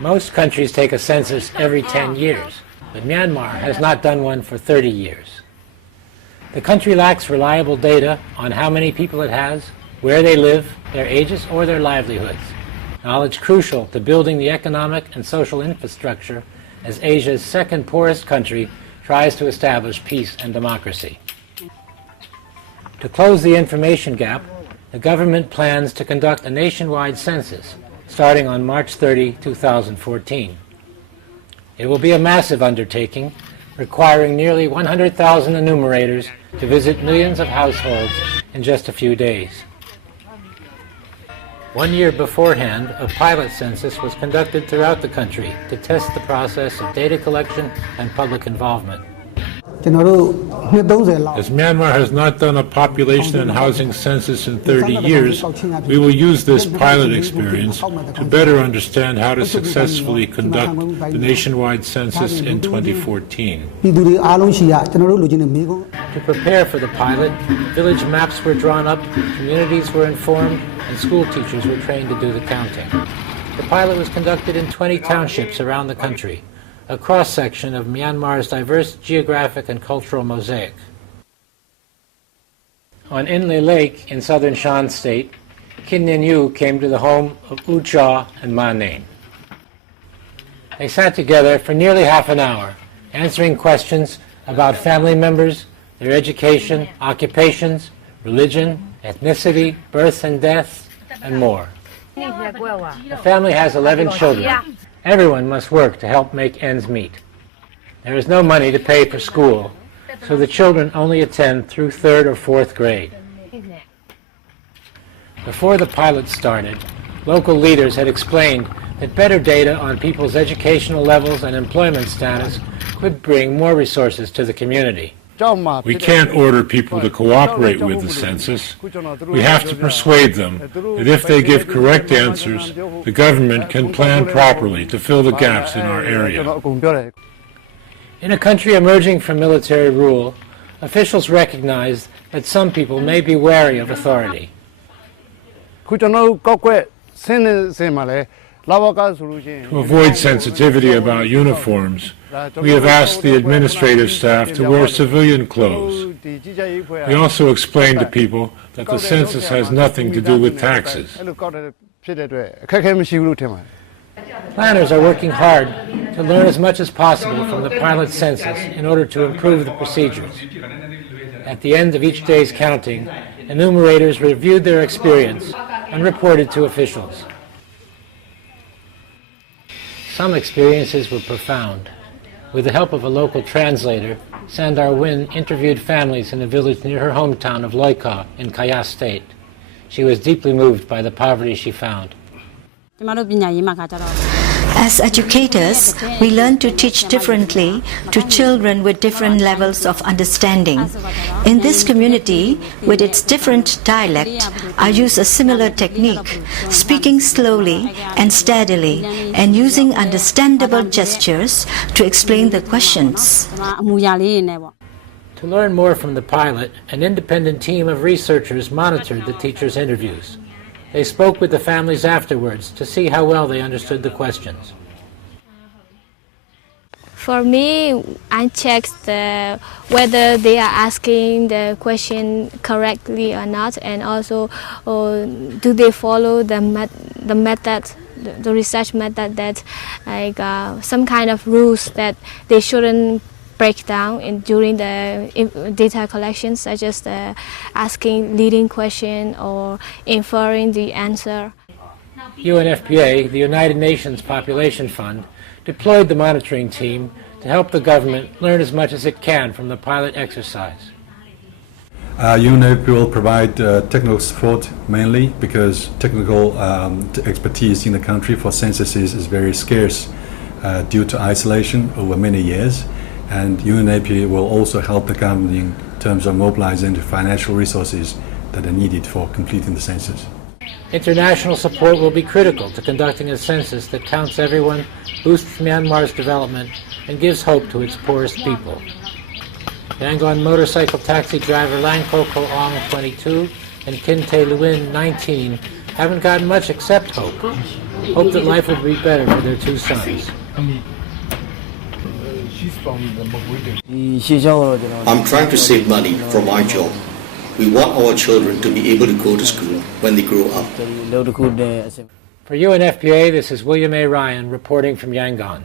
Most countries take a census every 10 years, but Myanmar has not done one for 30 years. The country lacks reliable data on how many people it has, where they live, their ages, or their livelihoods. Knowledge crucial to building the economic and social infrastructure as Asia's second poorest country tries to establish peace and democracy. To close the information gap, the government plans to conduct a nationwide census starting on March 30, 2014. It will be a massive undertaking, requiring nearly 100,000 enumerators to visit millions of households in just a few days. 1 year beforehand, a pilot census was conducted throughout the country to test the process of data collection and public involvement. As Myanmar has not done a population and housing census in 30 years, we will use this pilot experience to better understand how to successfully conduct the nationwide census in 2014. To prepare for the pilot, village maps were drawn up, communities were informed, and school teachers were trained to do the counting. The pilot was conducted in 20 townships around the country, a cross-section of Myanmar's diverse geographic and cultural mosaic. On Inle Lake in southern Shan State, Kin Nin Yu came to the home of U Cha and Ma Nain. They sat together for nearly half an hour, answering questions about family members, their education, occupations, religion, ethnicity, births and deaths, and more. The family has 11 children. Everyone must work to help make ends meet. There is no money to pay for school, so the children only attend through 3rd or 4th grade. Before the pilot started, local leaders had explained that better data on people's educational levels and employment status could bring more resources to the community. We can't order people to cooperate with the census. We have to persuade them that if they give correct answers, the government can plan properly to fill the gaps in our area. In a country emerging from military rule, officials recognize that some people may be wary of authority. To avoid sensitivity about uniforms, we have asked the administrative staff to wear civilian clothes. We also explained to people that the census has nothing to do with taxes. Planners are working hard to learn as much as possible from the pilot census in order to improve the procedures. At the end of each day's counting, enumerators reviewed their experience and reported to officials. Some experiences were profound. With the help of a local translator, Sandar Win interviewed families in a village near her hometown of Loika in Kaya State. She was deeply moved by the poverty she found. As educators, we learn to teach differently to children with different levels of understanding. In this community, with its different dialect, I use a similar technique, speaking slowly and steadily and using understandable gestures to explain the questions. To learn more from the pilot, an independent team of researchers monitored the teachers' interviews. They spoke with the families afterwards to see how well they understood the questions. For me, I checked whether they are asking the question correctly or not, and also do they follow the method, the research method that some kind of rules that they shouldn't break down during the data collection, such as asking leading question or inferring the answer. UNFPA, the United Nations Population Fund, deployed the monitoring team to help the government learn as much as it can from the pilot exercise. UNFPA will provide technical support mainly because technical expertise in the country for censuses is very scarce due to isolation over many years. And UNFPA will also help the government in terms of mobilizing the financial resources that are needed for completing the census. International support will be critical to conducting a census that counts everyone, boosts Myanmar's development, and gives hope to its poorest people. Yangon motorcycle taxi driver Lang Koko Ong, 22, and Kin Tae Luin, 19, haven't gotten much except hope. Hope that life will be better for their two sons. I'm trying to save money for my job. We want our children to be able to go to school when they grow up. For UNFPA, this is William A. Ryan reporting from Yangon.